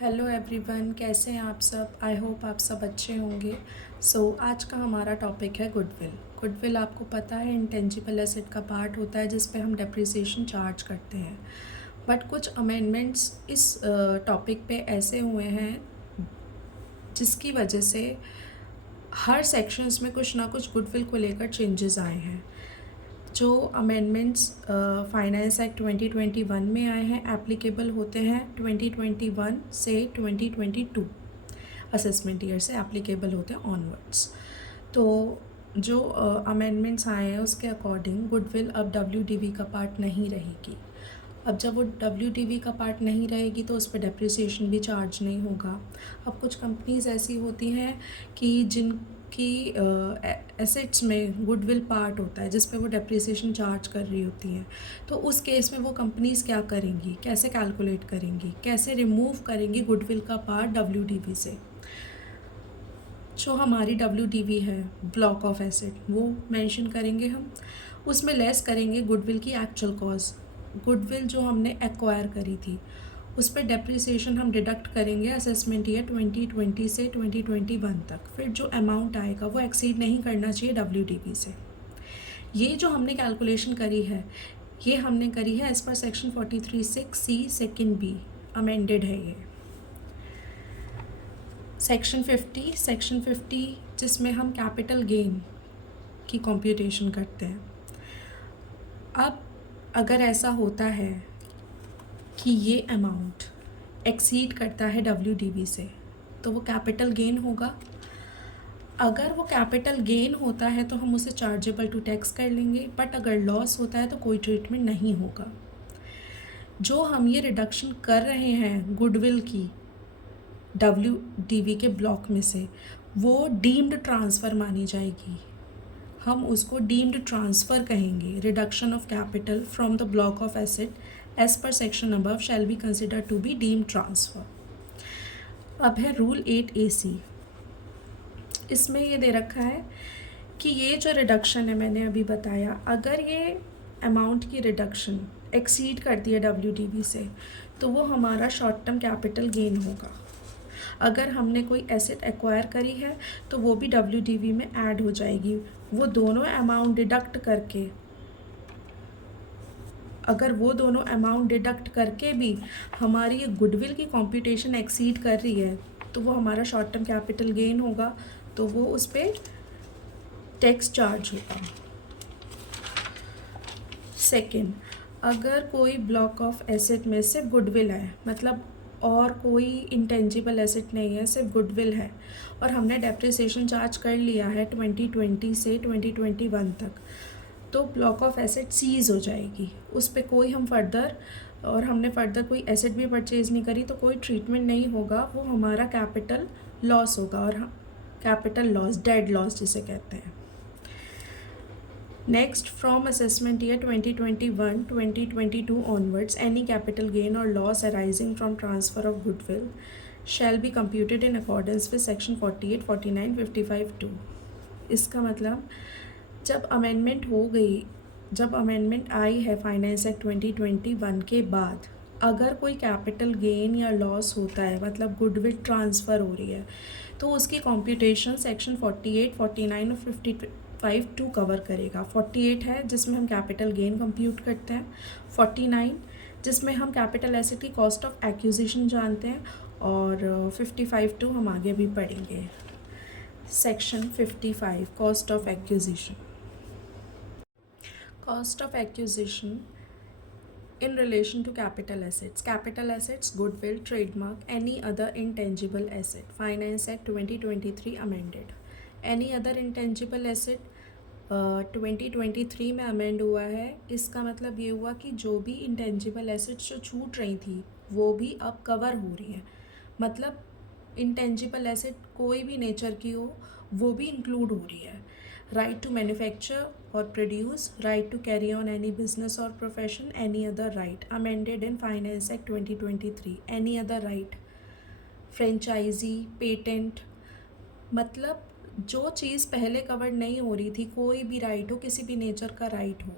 Hello everyone, कैसे हैं आप सब। आई होप आप सब अच्छे होंगे। आज का हमारा टॉपिक है गुडविल। गुडविल आपको पता है इंटेंजिबल एसेट का पार्ट होता है जिस पे हम डेप्रिसिएशन चार्ज करते हैं। बट कुछ अमेंडमेंट्स इस टॉपिक पे ऐसे हुए हैं जिसकी वजह से हर सेक्शंस में कुछ ना कुछ गुडविल को लेकर चेंजेस आए हैं। जो अमेंडमेंट्स फाइनेंस एक्ट 2021 में आए हैं एप्लीकेबल होते हैं 2021 से 2022 असेसमेंट ईयर से एप्लीकेबल होते हैं ऑनवर्ड्स। तो जो अमेंडमेंट्स आए हैं उसके अकॉर्डिंग गुडविल अब डब्ल्यू का पार्ट नहीं रहेगी। अब जब वो डब्ल्यू का पार्ट नहीं रहेगी तो उस पर डेप्रिसिएशन भी चार्ज नहीं होगा। अब कुछ कंपनीज ऐसी होती हैं कि जिनकी एसेट्स में गुडविल पार्ट होता है जिस पे वो डेप्रिसिएशन चार्ज कर रही होती हैं। तो उस केस में वो कंपनीज क्या करेंगी, कैसे कैलकुलेट करेंगी, कैसे रिमूव करेंगी गुडविल का पार्ट डब्ल्यू से। जो हमारी डब्ल्यू है ब्लॉक ऑफ एसेट, वो मेंशन करेंगे हम। उसमें लेस करेंगे गुडविल की एक्चुअल कॉस्ट। गुडविल जो हमने एक्वायर करी थी उस पर डेप्रिसिएशन हम डिडक्ट करेंगे असेसमेंट ईयर 2020 से 2021 तक। फिर जो अमाउंट आएगा वो एक्सीड नहीं करना चाहिए डब्ल्यू से। ये जो हमने कैलकुलेशन करी है ये हमने करी है as per section 43(6)(c) second B. Amended है ये सेक्शन 50 जिसमें हम कैपिटल गेन की कंप्यूटेशन करते हैं। अब अगर ऐसा होता है कि ये अमाउंट एक्सीड करता है डब्ल्यू से तो वो कैपिटल गेन होगा। अगर वो कैपिटल गेन होता है तो हम उसे चार्जेबल टू टैक्स कर लेंगे, बट अगर लॉस होता है तो कोई ट्रीटमेंट नहीं होगा। जो हम ये रिडक्शन कर रहे हैं गुडविल की डब्ल्यू के ब्लॉक में से वो डीम्ड ट्रांसफ़र मानी जाएगी। हम उसको डीम्ड ट्रांसफ़र कहेंगे। Reduction of capital from the block of asset as per section above shall be consider to be deemed transfer. अब है रूल 8AC। इसमें ये दे रखा है कि ये जो रिडक्शन है मैंने अभी बताया, अगर ये अमाउंट की रिडक्शन एक्सीड करती है डब्ल्यू से तो वो हमारा शॉर्ट टर्म कैपिटल गेन होगा। अगर हमने कोई एसेट एक्वायर करी है तो वो भी डब्ल्यू में ऐड हो जाएगी। वो दोनों अमाउंट डिडक्ट करके, अगर वो दोनों अमाउंट डिडक्ट करके भी हमारी ये गुडविल की कंप्यूटेशन एक्सीड कर रही है तो वो हमारा शॉर्ट टर्म कैपिटल गेन होगा, तो वो उस पर टैक्स चार्ज होगा। सेकेंड, अगर कोई ब्लॉक ऑफ एसेट में सिर्फ गुडविल है, मतलब और कोई इंटेंजिबल एसेट नहीं है, सिर्फ गुडविल है, और हमने डेप्रिसिएशन चार्ज कर लिया है 2020 से 2021 तक, तो ब्लॉक ऑफ एसेट सीज हो जाएगी। उस पर कोई हम फर्दर, और हमने फर्दर कोई एसेट भी परचेज़ नहीं करी तो कोई ट्रीटमेंट नहीं होगा। वो हमारा कैपिटल लॉस होगा, और कैपिटल लॉस, डेड लॉस जिसे कहते हैं। Next, from assessment year 2021-2022 onwards, any capital gain or loss arising from transfer of goodwill shall be computed in accordance with section 48, 49, 55(2). इसका मतलब जब अमेंडमेंट हो गई, जब अमेंडमेंट आई है फाइनेंस एक्ट 2021 के बाद, अगर कोई कैपिटल गेन या लॉस होता है, मतलब गुडविल ट्रांसफ़र हो रही है, तो उसकी कंप्यूटेशन सेक्शन 48, 49 और 55(2) कवर करेगा। 48 है जिसमें हम कैपिटल गेन कंप्यूट करते हैं, 49 जिसमें हम कैपिटल एसेट की कॉस्ट ऑफ एक्विजिशन जानते हैं, और 55(2) हम आगे भी पढ़ेंगे। Section 55 cost of acquisition. Cost of acquisition in relation to capital assets. Capital assets, goodwill, trademark, any other intangible asset. Finance Act 2023 amended. Any other intangible asset 2023 में amend हुआ है। इसका मतलब ये हुआ कि जो भी इंटेंजिबल एसेट्स जो छूट रही थी वो भी अब कवर हो रही हैं। मतलब इंटेंजिबल एसेट कोई भी नेचर की हो वो भी इंक्लूड हो रही है। राइट टू मैन्युफैक्चर और produce, right to carry on any business और profession, any other right amended in finance act 2023। Any other right, franchise, patent, मतलब जो चीज़ पहले कवर नहीं हो रही थी, कोई भी राइट हो, किसी भी नेचर का राइट हो,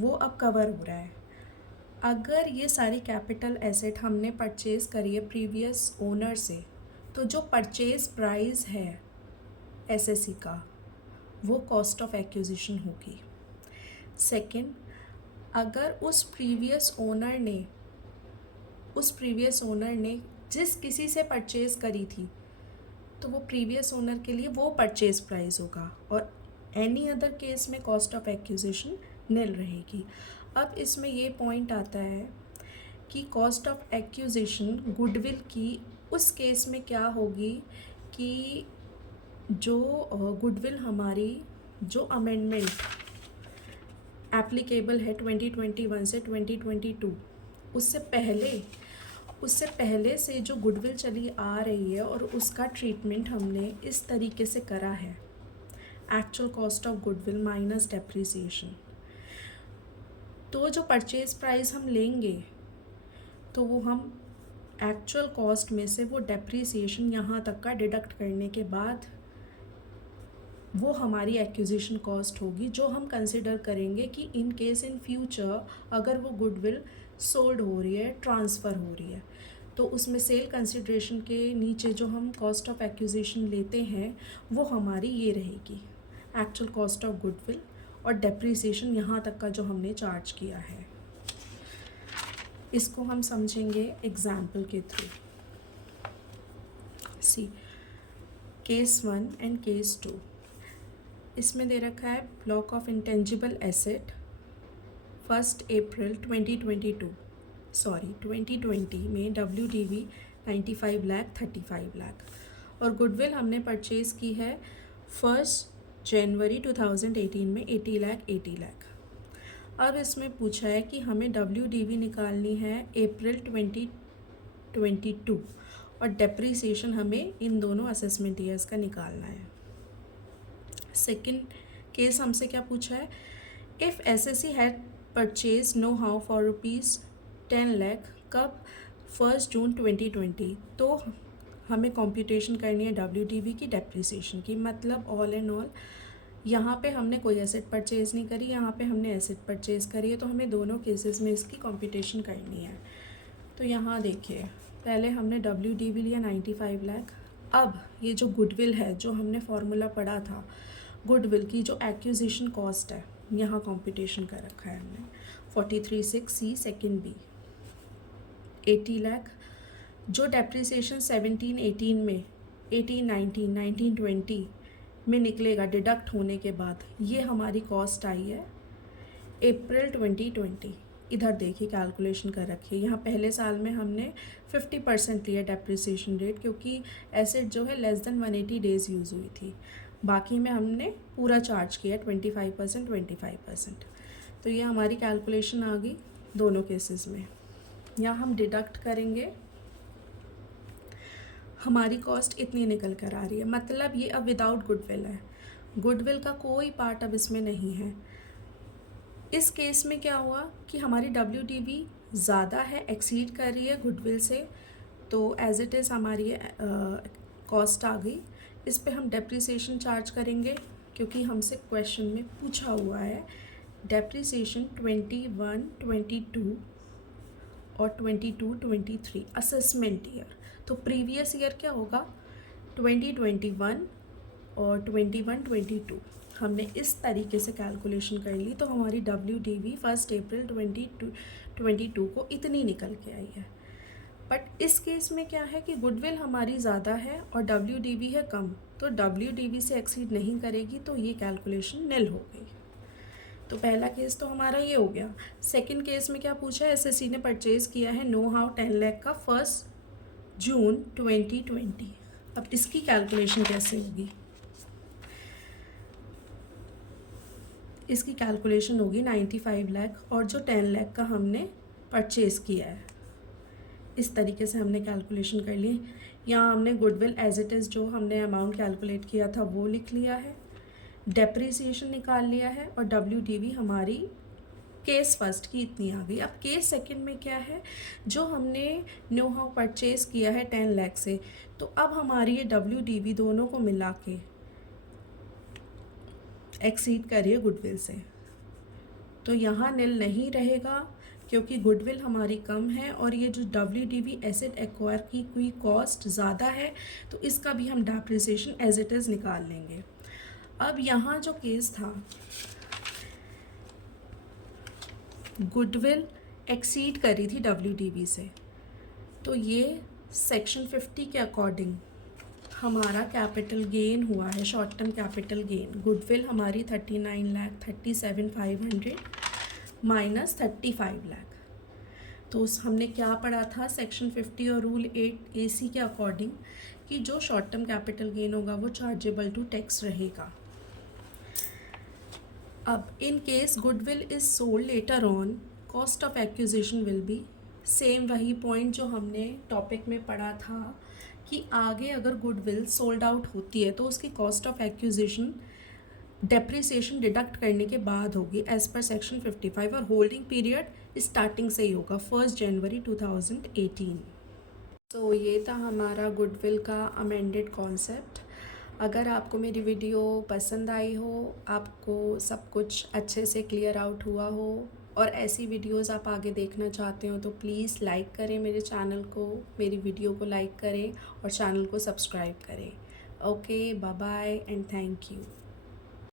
वो अब कवर हो रहा है। अगर ये सारी कैपिटल एसेट हमने परचेज़ करी है प्रीवियस ओनर से, तो जो परचेज़ प्राइस है एसएससी का वो कॉस्ट ऑफ एक्विजिशन होगी। सेकंड, अगर उस प्रीवियस ओनर ने जिस किसी से परचेज़ करी थी, तो वो प्रीवियस ओनर के लिए वो परचेज़ प्राइस होगा, और एनी अदर केस में कॉस्ट ऑफ एक्विजिशन निल रहेगी। अब इसमें ये पॉइंट आता है कि कॉस्ट ऑफ एक्विजिशन गुडविल की उस केस में क्या होगी कि जो गुडविल हमारी जो अमेंडमेंट एप्लीकेबल है 2021 से 2022, उससे पहले से जो गुडविल चली आ रही है और उसका ट्रीटमेंट हमने इस तरीके से करा है, actual cost of goodwill minus depreciation. तो जो परचेज प्राइस हम लेंगे तो वो हम एक्चुअल कॉस्ट में से वो डेप्रिसिएशन यहाँ तक का डिडक्ट करने के बाद वो हमारी एक्विजिशन कॉस्ट होगी, जो हम कंसिडर करेंगे कि इन केस इन फ्यूचर अगर वो गुडविल सोल्ड हो रही है, ट्रांसफ़र हो रही है, तो उसमें सेल कंसिडरेशन के नीचे जो हम कॉस्ट ऑफ एक्विजिशन लेते हैं वो हमारी ये रहेगी, एक्चुअल कॉस्ट ऑफ गुडविल और डेप्रिसिएशन यहाँ तक का जो हमने चार्ज किया है। इसको हम समझेंगे एग्जाम्पल के थ्रू। See case 1 and case 2। इसमें दे रखा है block of intangible asset 1 April 2020 में WDV 95 लाख 35 लाख, और गुडविल हमने परचेज़ की है 1 जनवरी 2018 में 80 लाख। अब इसमें पूछा है कि हमें WDV निकालनी है अप्रैल 2022 और डेप्रिसिएशन हमें इन दोनों असेसमेंट ईयर्स का निकालना है। सेकेंड केस हमसे क्या पूछा है, if SSC had purchase know how for ₹10 lakh कब 1 जून 2020, तो हमें कंप्यूटेशन करनी है WDV की डेप्रिसिएशन की। मतलब ऑल एंड ऑल यहाँ पे हमने कोई एसेट परचेज़ नहीं करी, यहाँ पे हमने एसेट परचेज़ करी है, तो हमें दोनों केसेस में इसकी कंप्यूटेशन करनी है। तो यहाँ देखिए, पहले हमने WDV लिया 95 लाख। अब ये जो गुडविल है, जो हमने फॉर्मूला पढ़ा था गुडविल की, जो एक्विजिशन कॉस्ट है, यहाँ कंप्यूटेशन कर रखा है हमने 43(6)(c) सेकेंड बी 80 लाख। जो डेप्रिसिएशन 17-18 में 18-19 में निकलेगा डिडक्ट होने के बाद, ये हमारी कॉस्ट आई है अप्रैल 2020। इधर देखिए कैलकुलेशन कर रखी है। यहाँ पहले साल में हमने 50% लिया डेप्रिसिएशन रेट, क्योंकि एसेट जो है लेस देन 180 डेज़ यूज़ हुई थी। बाकी में हमने पूरा चार्ज किया 25%। तो ये हमारी कैलकुलेशन आ गई दोनों केसेस में। यहाँ हम डिडक्ट करेंगे, हमारी कॉस्ट इतनी निकल कर आ रही है। मतलब ये अब विदाउट गुडविल है, गुडविल का कोई पार्ट अब इसमें नहीं है। इस केस में क्या हुआ कि हमारी WDV ज़्यादा है, एक्सीड कर रही है गुडविल से, तो एज इट इज़ हमारी कॉस्ट आ गई। इस पे हम डेप्रिसिएशन चार्ज करेंगे, क्योंकि हमसे क्वेश्चन में पूछा हुआ है डेप्रिसिएशन 21, 22 और 22-23 असेसमेंट ईयर। तो प्रीवियस ईयर क्या होगा 2021 और 21-22। हमने इस तरीके से कैलकुलेशन कर ली, तो हमारी WDV 1 अप्रैल 2022 को इतनी निकल के आई है। बट इस केस में क्या है कि गुडविल हमारी ज़्यादा है और WDV है कम, तो WDV से एक्सीड नहीं करेगी, तो ये कैलकुलेशन निल हो गई। तो पहला केस तो हमारा ये हो गया। सेकंड केस में क्या पूछा है, एसएससी ने परचेज़ किया है नो हाउ 10 लाख का 1 जून 2020। अब इसकी कैलकुलेशन कैसे होगी, इसकी कैलकुलेशन होगी 95 लाख और जो 10 लाख का हमने परचेज़ किया है, इस तरीके से हमने कैलकुलेशन कर ली। यहाँ हमने गुडविल एज इट इज़ जो हमने अमाउंट कैलकुलेट किया था वो लिख लिया है, डेप्रिसिएशन निकाल लिया है, और WDV हमारी केस फर्स्ट की इतनी आ गई। अब केस सेकंड में क्या है, जो हमने नो हाउ परचेज़ किया है 10 लाख से, तो अब हमारी ये WDV दोनों को मिला के एक्सीड करिए गुडविल से, तो यहाँ निल नहीं रहेगा, क्योंकि गुडविल हमारी कम है और ये जो WDV एसेट एक्वायर की कोई कॉस्ट ज़्यादा है, तो इसका भी हम डेप्रिसिएशन एज इट इज़ निकाल लेंगे। अब यहाँ जो केस था, गुडविल एक्सीड करी थी WDV से, तो ये सेक्शन 50 के अकॉर्डिंग हमारा कैपिटल गेन हुआ है, short term capital gain. Goodwill हमारी 39,37,500 माइनस 35 लाख। तो हमने क्या पढ़ा था सेक्शन 50 और रूल 8 AC के अकॉर्डिंग कि जो शॉर्ट टर्म कैपिटल गेन होगा वो चार्जेबल टू टैक्स रहेगा। अब in case goodwill is sold later on, cost of acquisition will be same, वही पॉइंट जो हमने टॉपिक में पढ़ा था कि आगे अगर गुडविल सोल्ड आउट होती है तो उसकी cost of acquisition depreciation deduct करने के बाद होगी एज पर सेक्शन 55 और होल्डिंग पीरियड स्टार्टिंग से ही होगा 1 जनवरी 2018। तो ये था हमारा गुडविल का अमेंडेड कॉन्सेप्ट। अगर आपको मेरी वीडियो पसंद आई हो, आपको सब कुछ अच्छे से क्लियर आउट हुआ हो और ऐसी वीडियोस आप आगे देखना चाहते हो तो प्लीज़ लाइक करें मेरे चैनल को, मेरी वीडियो को लाइक करें और चैनल को सब्सक्राइब करें। Okay, bye bye and thank you.